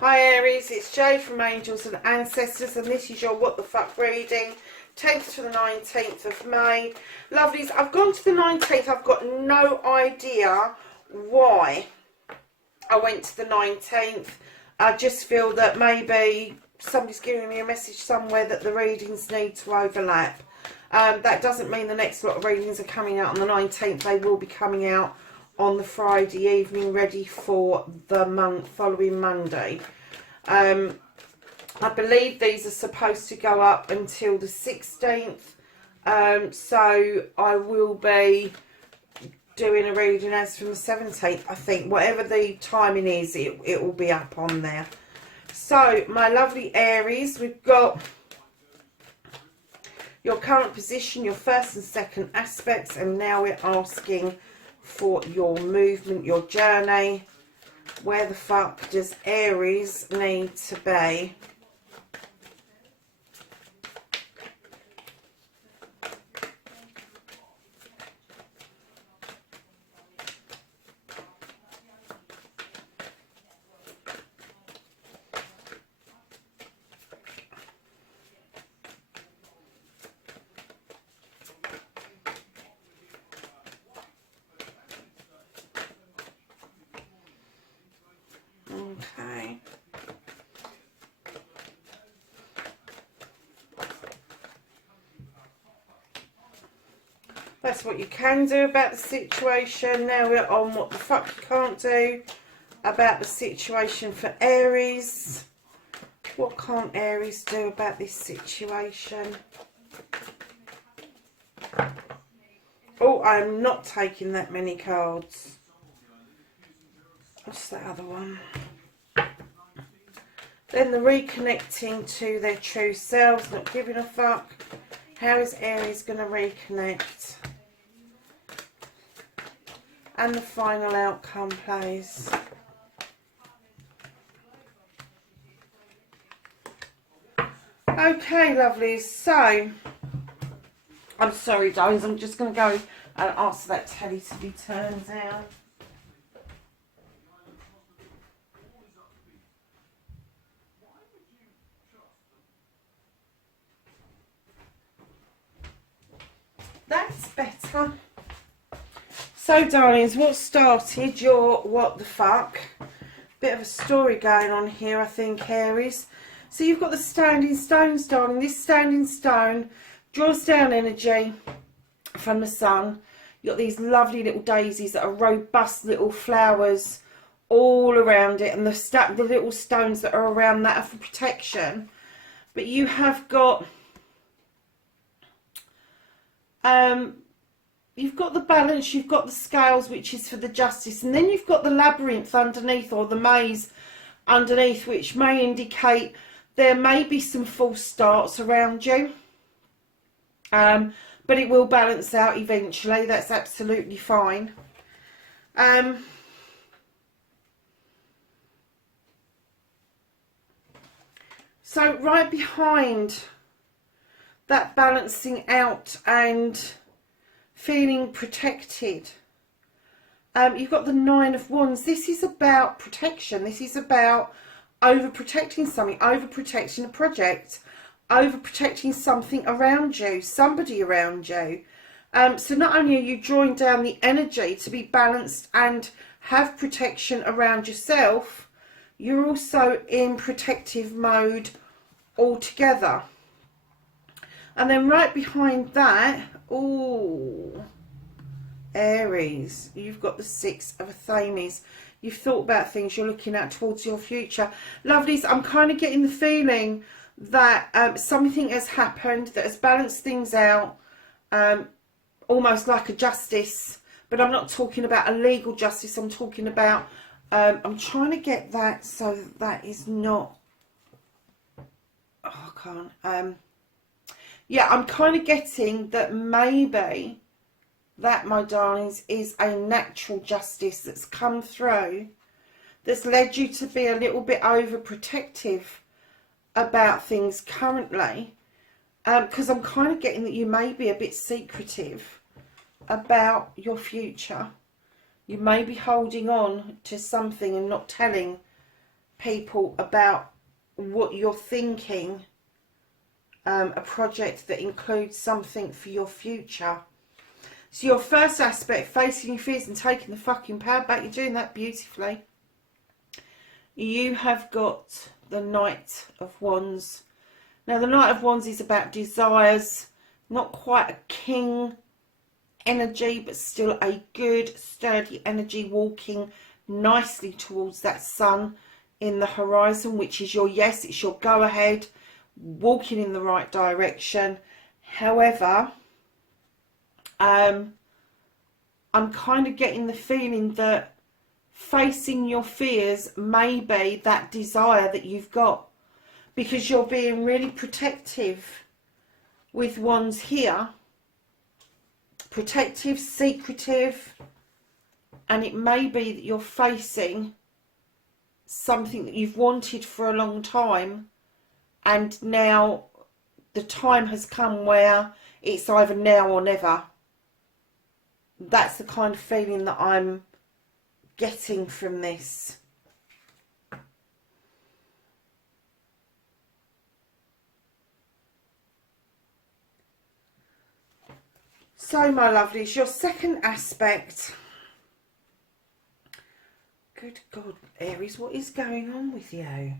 Hi Aries, it's Jo from Angels and Ancestors, and this is your What the Fuck reading, 10th to the 19th of May. Lovelies, I've gone to the 19th. I've got no idea why I went to the 19th. I just feel that maybe somebody's giving me a message somewhere that the readings need to overlap. That doesn't mean the next lot of readings are coming out on the 19th. They will be coming out on the Friday evening, ready for the following Monday. I believe these are supposed to go up until the 16th, so I will be doing a reading as from the 17th, I think. Whatever the timing is, it will be up on there. So, my lovely Aries, we've got your current position, your first and second aspects, and now we're asking for your movement, your journey. Where the fuck does Aries need to be? Okay. That's what you can do about the situation. Now we're on what the fuck you can't do about the situation for Aries. What can't Aries do about this situation? Oh, I'm not taking that many cards. What's that other one? Then the reconnecting to their true selves, not giving a fuck. How is Aries going to reconnect? And the final outcome, please. Okay, lovelies. So, I'm sorry, darlings. I'm just going to go and ask that telly to be turned down. That's better. So, darlings, what started your what the fuck? Bit of a story going on here, I think, Aries. So you've got the standing stones, darling. This standing stone draws down energy from the sun. You've got these lovely little daisies that are robust little flowers all around it, and the little stones that are around that are for protection. But you have got you've got the balance, you've got the scales, which is for the justice, and then you've got the labyrinth underneath, or the maze underneath, which may indicate there may be some false starts around you, but it will balance out eventually. That's absolutely fine. So right behind that balancing out and feeling protected, you've got the Nine of Wands. This is about protection. This is about overprotecting something, overprotecting a project, overprotecting something around you, somebody around you. So not only are you drawing down the energy to be balanced and have protection around yourself, you're also in protective mode altogether. And then right behind that, ooh, Aries, you've got the Six of Athames. You've thought about things, you're looking at towards your future. Lovelies, I'm kind of getting the feeling that something has happened that has balanced things out, almost like a justice. But I'm not talking about a legal justice, I'm talking about, I'm trying to get that so that is not, oh, I can't, yeah, I'm kind of getting that maybe that, my darlings, is a natural justice that's come through, that's led you to be a little bit overprotective about things currently, because I'm kind of getting that you may be a bit secretive about your future. You may be holding on to something and not telling people, about what you're thinking, a project that includes something for your future. So your first aspect, facing your fears and taking the fucking power back, you're doing that beautifully. You have got the Knight of Wands. Now the Knight of Wands is about desires, not quite a king energy, but still a good sturdy energy, walking nicely towards that sun in the horizon, which is your yes, it's your go ahead, walking in the right direction. However, I'm kind of getting the feeling that facing your fears may be that desire that you've got, because you're being really protective with Wands here. Protective, secretive, and it may be that you're facing something that you've wanted for a long time, and now the time has come where it's either now or never. That's the kind of feeling that I'm getting from this. So, my lovelies, your second aspect. Good God, Aries, what is going on with you?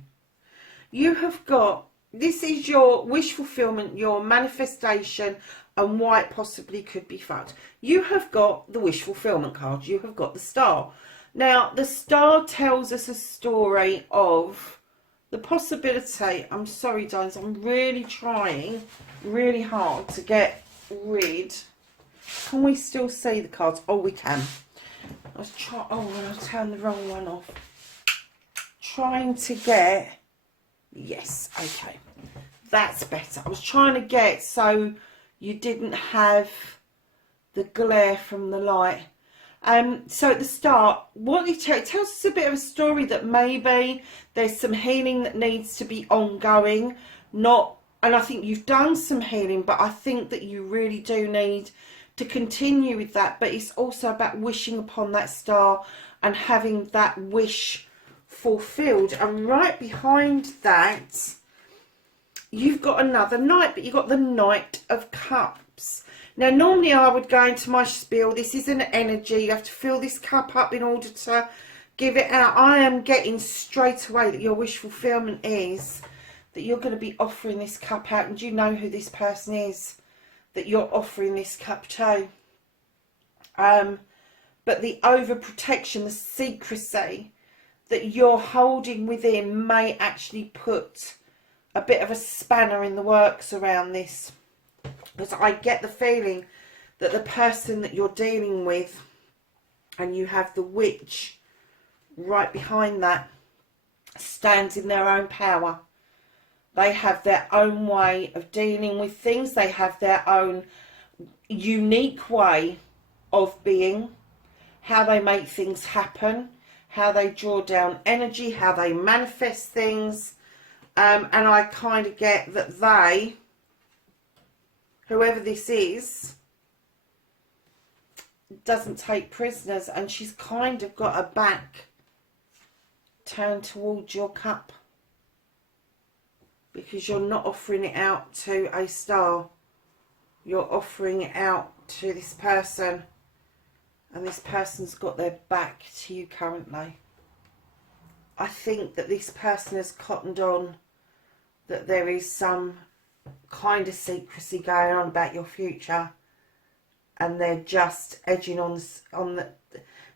You have got, this is your wish fulfillment, your manifestation, and why it possibly could be fucked. You have got the wish fulfillment card. You have got the Star. Now, the Star tells us a story of the possibility. I'm sorry, darlings, I'm really trying really hard to get rid. Can we still see the cards? Oh, we can. I was trying. Oh, I turned the wrong one off. Trying to get. Yes, okay. That's better. I was trying to get so you didn't have the glare from the light. So at the start, what it tells us a bit of a story that maybe there's some healing that needs to be ongoing. And I think you've done some healing, but I think that you really do need to continue with that. But it's also about wishing upon that star and having that wish fulfilled. And right behind that, you've got another knight, but you've got the Knight of Cups. Now, normally I would go into my spiel. This is an energy. You have to fill this cup up in order to give it out. I am getting straight away that your wish fulfillment is that you're going to be offering this cup out. And you know who this person is that you're offering this cup to. But the overprotection, the secrecy that you're holding within may actually put a bit of a spanner in the works around this. Because I get the feeling that the person that you're dealing with, and you have the witch right behind that, stands in their own power. They have their own way of dealing with things. They have their own unique way of being, how they make things happen, how they draw down energy, how they manifest things. And I kind of get that they, whoever this is, doesn't take prisoners, and she's kind of got her back turned towards your cup, because you're not offering it out to a star. You're offering it out to this person, and this person's got their back to you currently. I think that this person has cottoned on that there is some kind of secrecy going on about your future, and they're just edging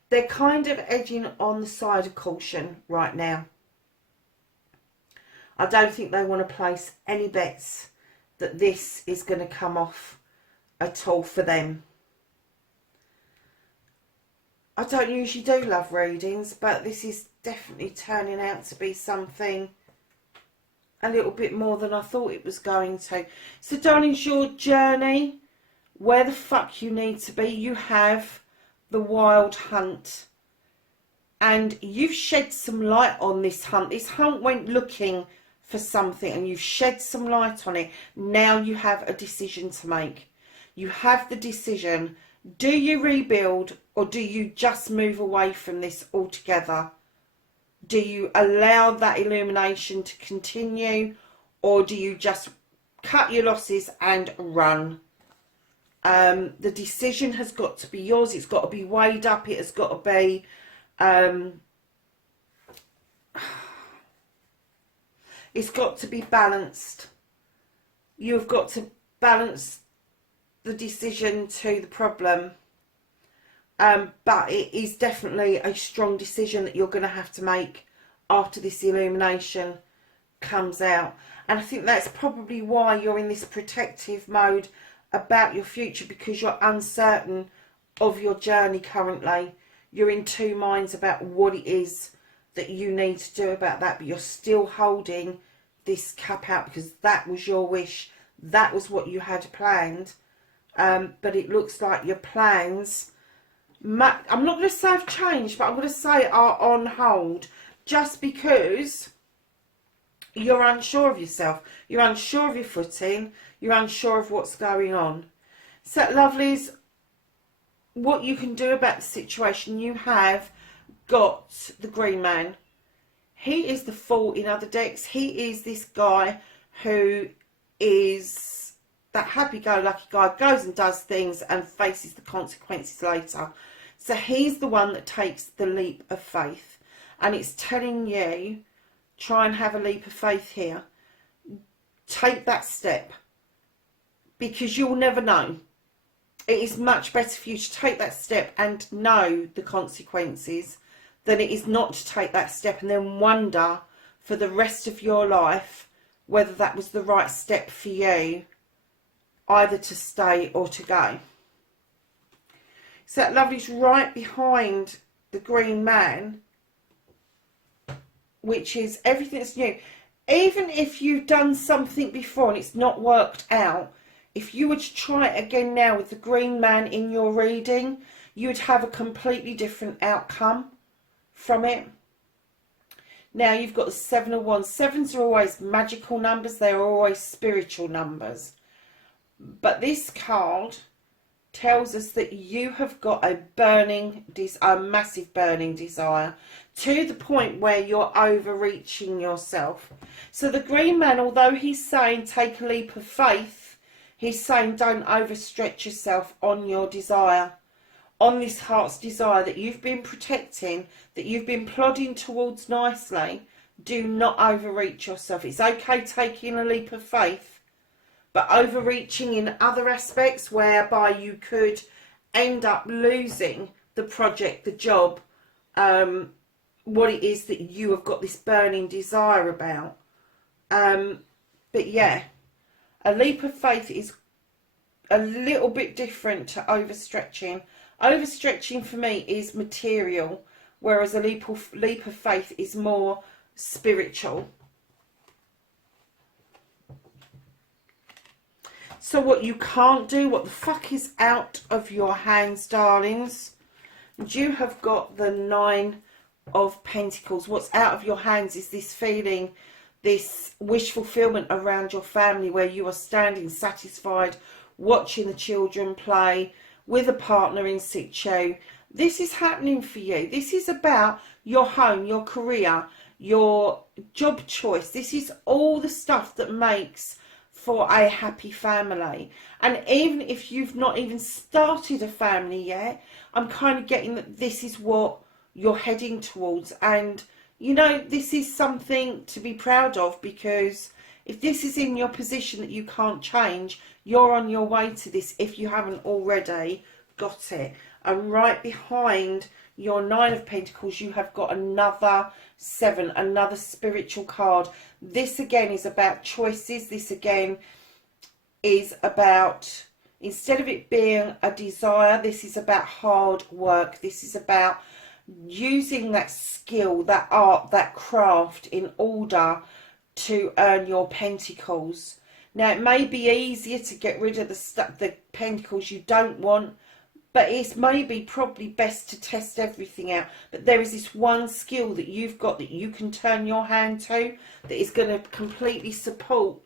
they're kind of edging on the side of caution right now. I don't think they want to place any bets that this is going to come off at all for them. I don't usually do love readings, but this is definitely turning out to be something a little bit more than I thought it was going to. So, darlings, your journey, where the fuck you need to be, you have the wild hunt. And you've shed some light on this hunt. This hunt went looking for something, and you've shed some light on it. Now you have a decision to make. You have the decision. Do you rebuild, or do you just move away from this altogether? Do you allow that illumination to continue, or do you just cut your losses and run? The decision has got to be yours. It's got to be weighed up. It has got to be it's got to be balanced. You've got to balance the decision to the problem. But it is definitely a strong decision that you're going to have to make after this illumination comes out. And I think that's probably why you're in this protective mode about your future, because you're uncertain of your journey currently. You're in two minds about what it is that you need to do about that, but you're still holding this cup out because that was your wish. That was what you had planned. But it looks like your plans, I'm not going to say have changed, but I'm going to say are on hold, just because you're unsure of yourself. You're unsure of your footing. You're unsure of what's going on. So, lovelies, what you can do about the situation, you have got the Green Man. He is the Fool in other decks. He is this guy who is that happy-go-lucky guy, goes and does things and faces the consequences later. So he's the one that takes the leap of faith. And it's telling you, try and have a leap of faith here. Take that step, because you'll never know. It is much better for you to take that step and know the consequences than it is not to take that step and then wonder for the rest of your life whether that was the right step for you, either to stay or to go. So that lovely's right behind the Green Man, which is everything that's new. Even if you've done something before and it's not worked out, if you were to try it again now with the Green Man in your reading, you would have a completely different outcome from it. Now you've got the Seven of Wands. Sevens are always magical numbers. They are always spiritual numbers. But this card tells us that you have got a massive burning desire, to the point where you're overreaching yourself. So the Green Man, although he's saying take a leap of faith, he's saying don't overstretch yourself on your desire, on this heart's desire that you've been protecting, that you've been plodding towards nicely. Do not overreach yourself. It's okay taking a leap of faith, but overreaching in other aspects whereby you could end up losing the project, the job, what it is that you have got this burning desire about. But yeah, a leap of faith is a little bit different to overstretching. Overstretching for me is material, whereas a leap of faith is more spiritual. So what you can't do, what the fuck is out of your hands, darlings? And you have got the Nine of Pentacles. What's out of your hands is this feeling, this wish fulfillment around your family, where you are standing satisfied, watching the children play with a partner in situ. This is happening for you. This is about your home, your career, your job choice. This is all the stuff that makes for a happy family. And even if you've not even started a family yet, I'm kind of getting that this is what you're heading towards. And you know, this is something to be proud of, because if this is in your position that you can't change, you're on your way to this if you haven't already got it. And right behind your Nine of Pentacles, you have got another Seven, another spiritual card. This again is about choices. This again is about, instead of it being a desire, this is about hard work. This is about using that skill, that art, that craft in order to earn your pentacles. Now it may be easier to get rid of the pentacles you don't want, but it's maybe probably best to test everything out. But there is this one skill that you've got that you can turn your hand to, that is going to completely support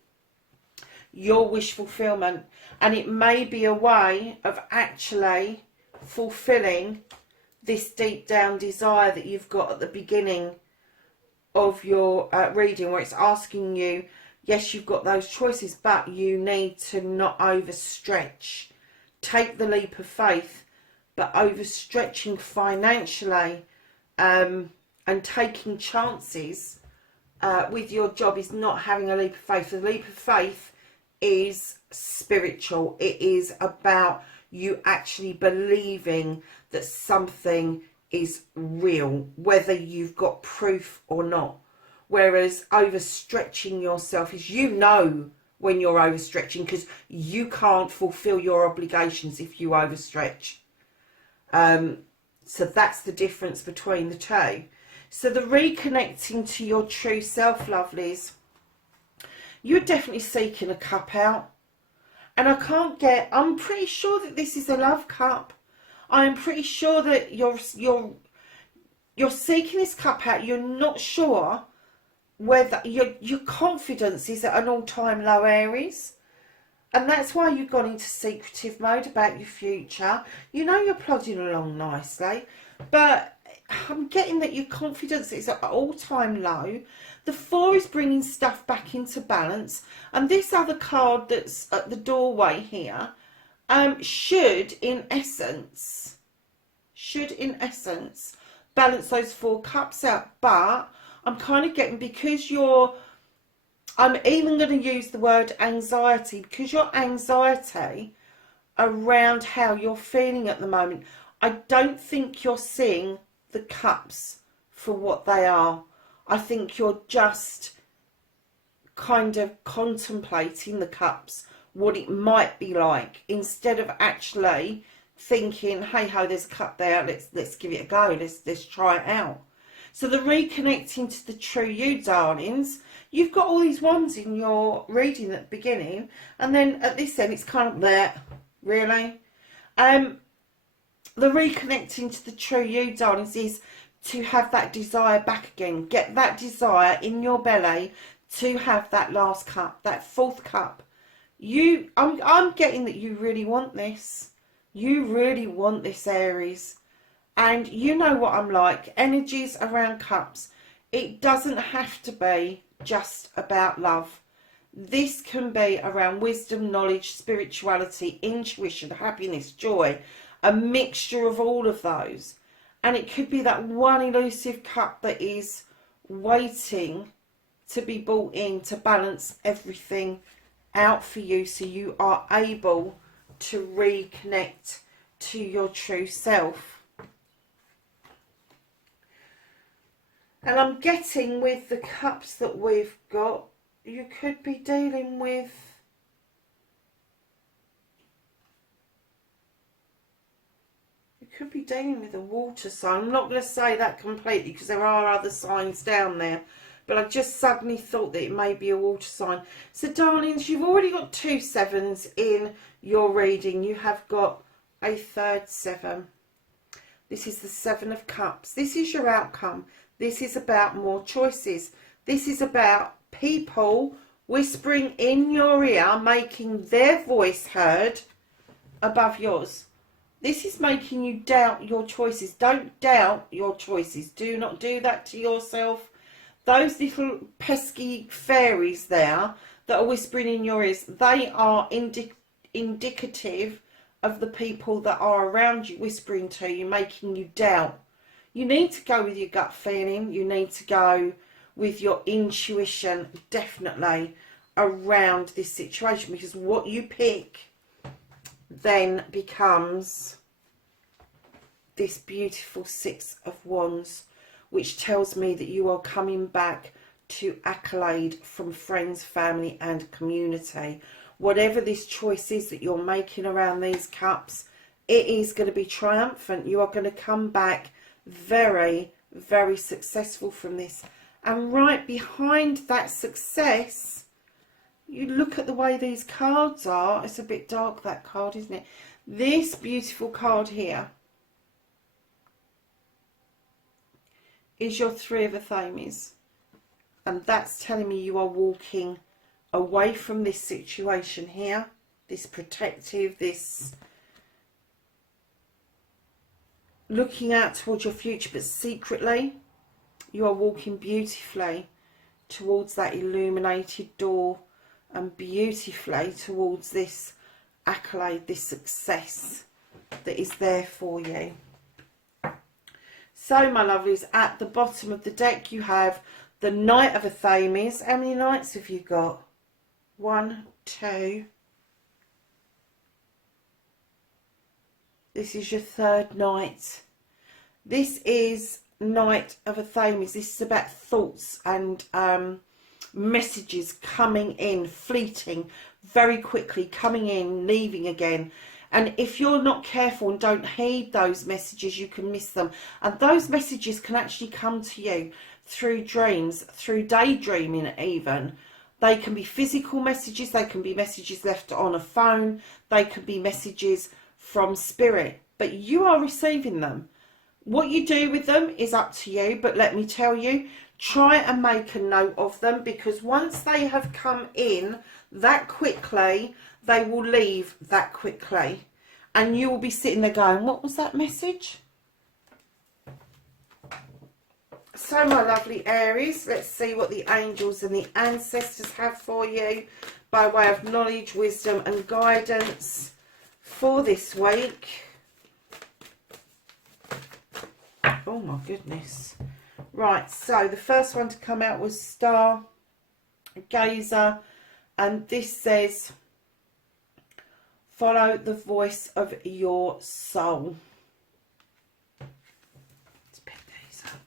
your wish fulfillment. And it may be a way of actually fulfilling this deep down desire that you've got at the beginning of your reading, where it's asking you, yes, you've got those choices, but you need to not overstretch. Take the leap of faith, but overstretching financially and taking chances with your job is not having a leap of faith. The leap of faith is spiritual. It is about you actually believing that something is real, whether you've got proof or not. Whereas overstretching yourself is, you know when you're overstretching, because you can't fulfill your obligations if you overstretch. So that's the difference between the two. So the reconnecting to your true self, lovelies, you're definitely seeking a cup out. And I'm pretty sure that this is a love cup. I'm pretty sure that you're seeking this cup out. You're not sure whether your confidence is at an all-time low, Aries. And that's why you've gone into secretive mode about your future. You know you're plodding along nicely, but I'm getting that your confidence is at an all-time low. The 4 is bringing stuff back into balance. And this other card that's at the doorway here should, in essence, balance those 4 cups out. But I'm kind of getting, because I'm even going to use the word anxiety, because your anxiety around how you're feeling at the moment, I don't think you're seeing the cups for what they are. I think you're just kind of contemplating the cups, what it might be like, instead of actually thinking, hey ho, there's a cup there, let's give it a go, let's try it out. So the reconnecting to the true you, darlings, you've got all these ones in your reading at the beginning, and then at this end it's kind of there, really. The reconnecting to the true you, darlings, is to have that desire back again. Get that desire in your belly to have that last cup, that 4th cup. I'm getting that you really want this. You really want this, Aries. And you know what I'm like. Energies around cups. It doesn't have to be just about love. This can be around wisdom, knowledge, spirituality, intuition, happiness, joy. A mixture of all of those. And it could be that one elusive cup that is waiting to be brought in to balance everything out for you, so you are able to reconnect to your true self. And I'm getting, with the cups that we've got, you could be dealing with a water sign. I'm not going to say that completely because there are other signs down there, but I just suddenly thought that it may be a water sign. So darlings, you've already got 2 7s in your reading. You have got a 3rd 7. This is the 7 of Cups. This is your outcome. This is about more choices. This is about people whispering in your ear, making their voice heard above yours. This is making you doubt your choices. Don't doubt your choices. Do not do that to yourself. Those little pesky fairies there that are whispering in your ears, they are indicative of the people that are around you whispering to you, making you doubt. You need to go with your gut feeling. You need to go with your intuition, definitely, around this situation, because what you pick then becomes this beautiful 6 of Wands, which tells me that you are coming back to accolade from friends, family and community. Whatever this choice is that you're making around these cups, it is going to be triumphant. You are going to come back very, very successful from this. And right behind that success, you look at the way these cards are. It's a bit dark, that card, isn't it? This beautiful card here is your 3 of Athames. And that's telling me you are walking away from this situation here. This protective, this looking out towards your future, but secretly. You are walking beautifully towards that illuminated door and beautifully towards this accolade, this success that is there for you. So, my lovelies, at the bottom of the deck you have the Knight of Athames. How many knights have you got? 1, 2. This is your third knight. This is Knight of Athames. This is about thoughts and messages coming in, fleeting, very quickly, coming in, leaving again. And if you're not careful and don't heed those messages, you can miss them. And those messages can actually come to you through dreams, through daydreaming even. They can be physical messages, they can be messages left on a phone, they can be messages from spirit. But you are receiving them. What you do with them is up to you, but let me tell you, try and make a note of them, because once they have come in that quickly, they will leave that quickly. And you will be sitting there going, what was that message? So, my lovely Aries, let's see what the angels and the ancestors have for you by way of knowledge, wisdom and guidance for this week. Oh my goodness. Right, so the first one to come out was Stargazer, and this says, follow the voice of your soul. Let's pick these up.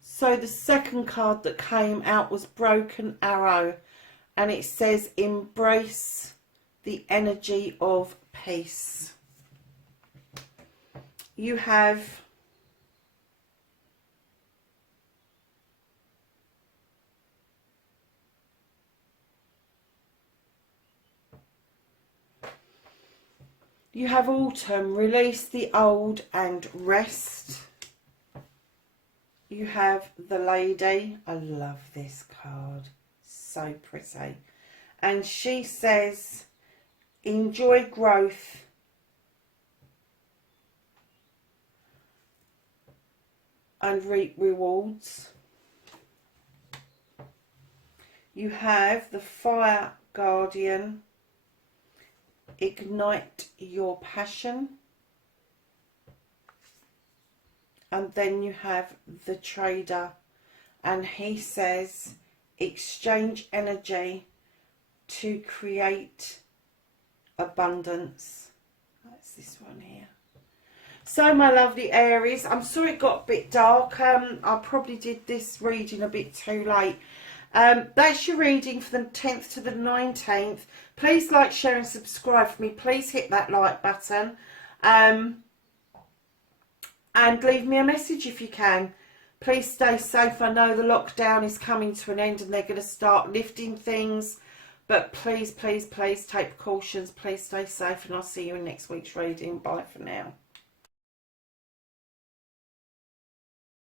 So the second card that came out was Broken Arrow, and it says embrace the energy of peace. You have autumn, release the old and rest. You have the lady. I love this card. So pretty. And she says, enjoy growth and reap rewards. You have the Fire Guardian. Ignite your passion. And then you have the Trader, and he says exchange energy to create abundance. That's this one here. So, my lovely Aries, I'm sorry it got a bit dark. I probably did this reading a bit too late. That's your reading for the 10th to the 19th. Please like, share and subscribe for me. Please hit that like button. And leave me a message if you can. Please stay safe. I know the lockdown is coming to an end and they're going to start lifting things. But please, please, please take precautions. Please stay safe, and I'll see you in next week's reading. Bye for now.